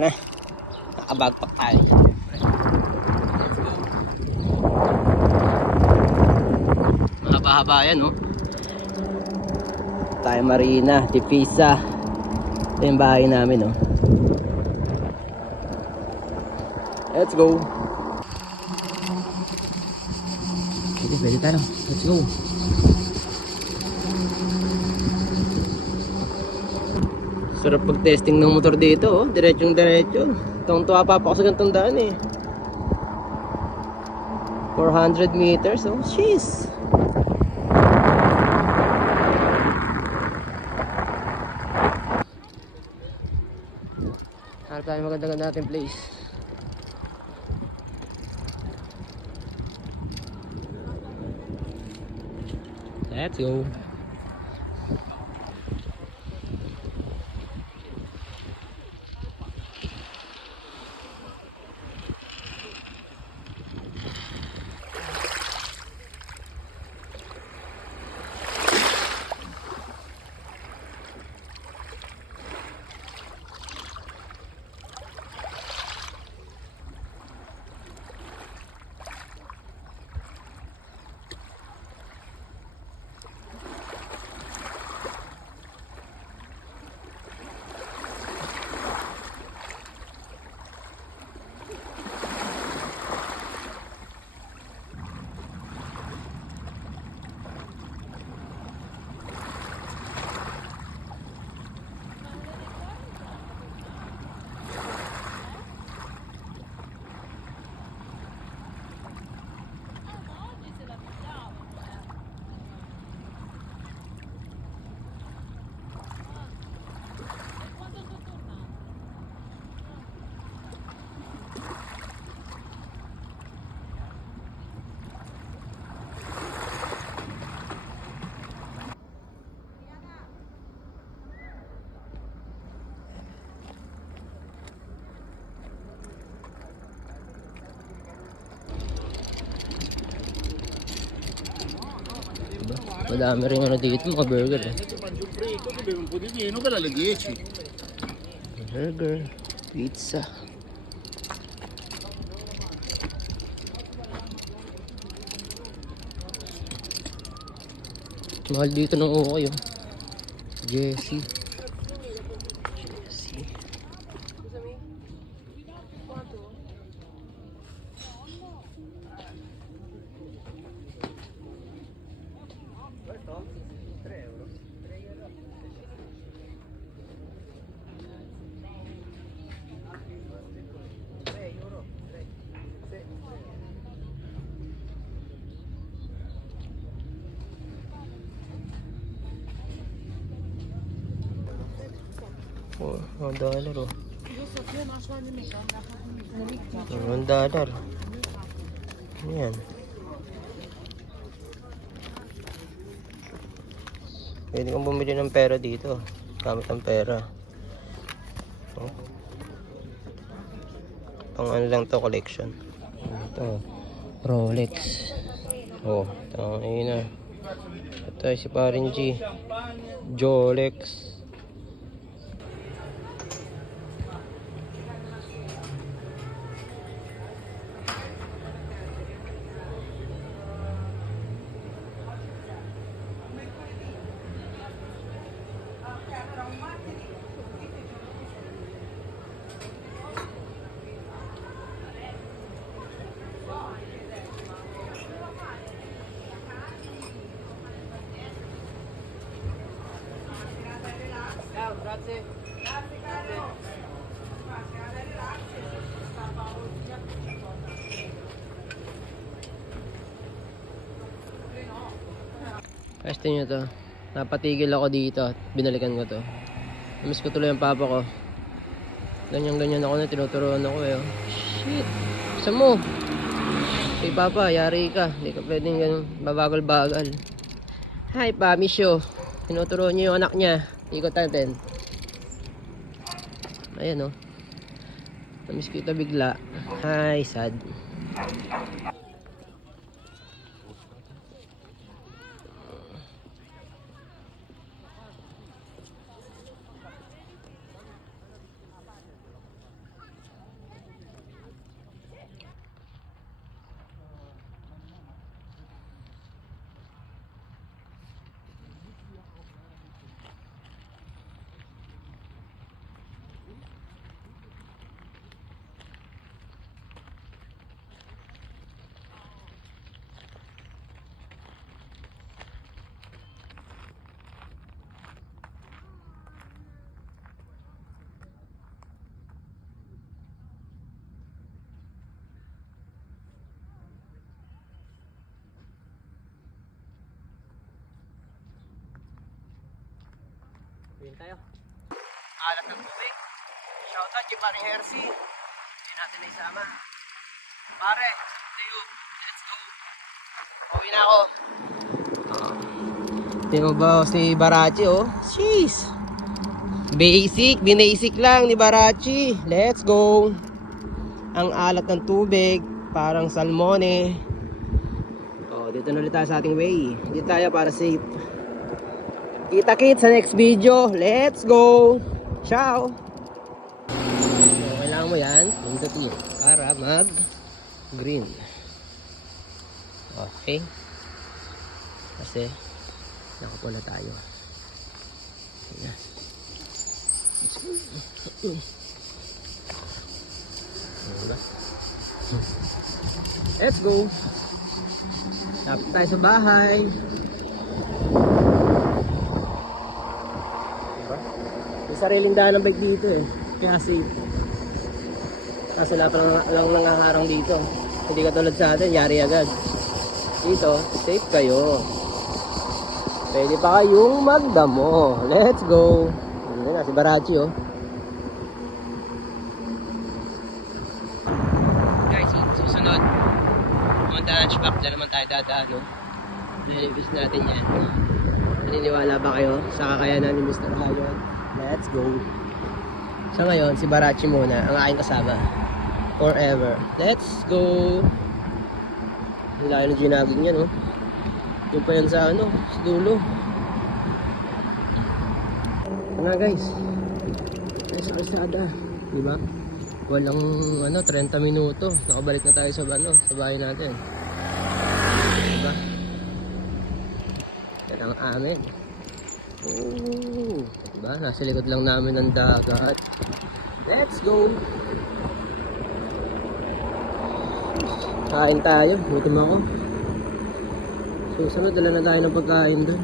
Na, nakabagpak tayo. Mahaba-haba yan, oh. Tayo Marina, Tipisa. Ito yung bahay namin, oh. Let's go. Okay, pwede tayo. Let's go. Sarap pag-testing ng motor dito, oh. Diretsong-diretso. Tuwang-tuwa pa ako sa gantong daan, eh. 400 meters, oh. Jeez. Harap tayo maganda-ganda natin place. Let's go. Madami rin ano dito, mga burger, eh. Burger, pizza. Mahal dito ng okay, oh. Jessie. Oh, $1, oh. $1. Ayan. Pwede kang bumili ng pera dito. Gamit ang pera. Oh. Pang ano lang to, collection. Ito, Rolex. Oh, tangin na. Ito si Parin G. Jolex. Grazie. Guys, nyo to. Napatigil ako dito at binalikan ko to. Namiss ko tuloy ang papa ko. Ganyan-ganyan ako na tinuturuan ako, eh. Oh. Shit! Saan mo? Hey papa, yari ka. Hindi ka pwedeng ganun babagal-bagal. Hi, Pamisyo. Tinuturuan niyo yung anak niya. Ikot natin. Ayan, oh. Namiss ko ito bigla. Hi, sad. Yun tayo. Alat ng tubig. Shoutout kay paring Hershey. Hindi natin na isama. Pare, see you. Let's go. Uwi na ako. Tingnan mo ba si Barachi oh? Jeez. Binasic lang ni Barachi. Let's go. Ang alat ng tubig, parang salmone. Oh, dito na ulit tayo sa ating way. Dito tayo para safe. Kita-kit sa next video. Let's go. Ciao. So, kailangan mo yan. Pindutin para mag-green. Okay. Kasi nakapula tayo. Ayan. Let's go. Lapit tayo sa bahay. Diba? May sariling daan ng bike dito eh. Kaya safe. Kasi wala pa lang nangaharang dito. Hindi katulad sa atin, yari agad. Dito, safe kayo. Pwede pa kayong magdamo. Let's go. Ayan na, si Barachi oh. Guys, susunod. Pumunta na Hunchback, dyan naman tayo dadaan no? Nalibis natin yan. Naniniwala ba kayo sa kakayanan ni Mr. Hayon? Let's go. So ngayon, si Barachi muna, ang aking kasama. Forever. Let's go. Ang layo ng ginagin niya no? Yung pa yan sa ano, sa dulo. Nga guys, ay sa kalsada, diba? Walang ano, 30 minuto, nakabalik na tayo sa ano, sa bahay natin. Diba? Yan ang amin. Oh, diba? Nasa likod lang namin ng dagat. Let's go! Kain tayo, gutom ako. Susunod, dala na tayo ng pagkain doon.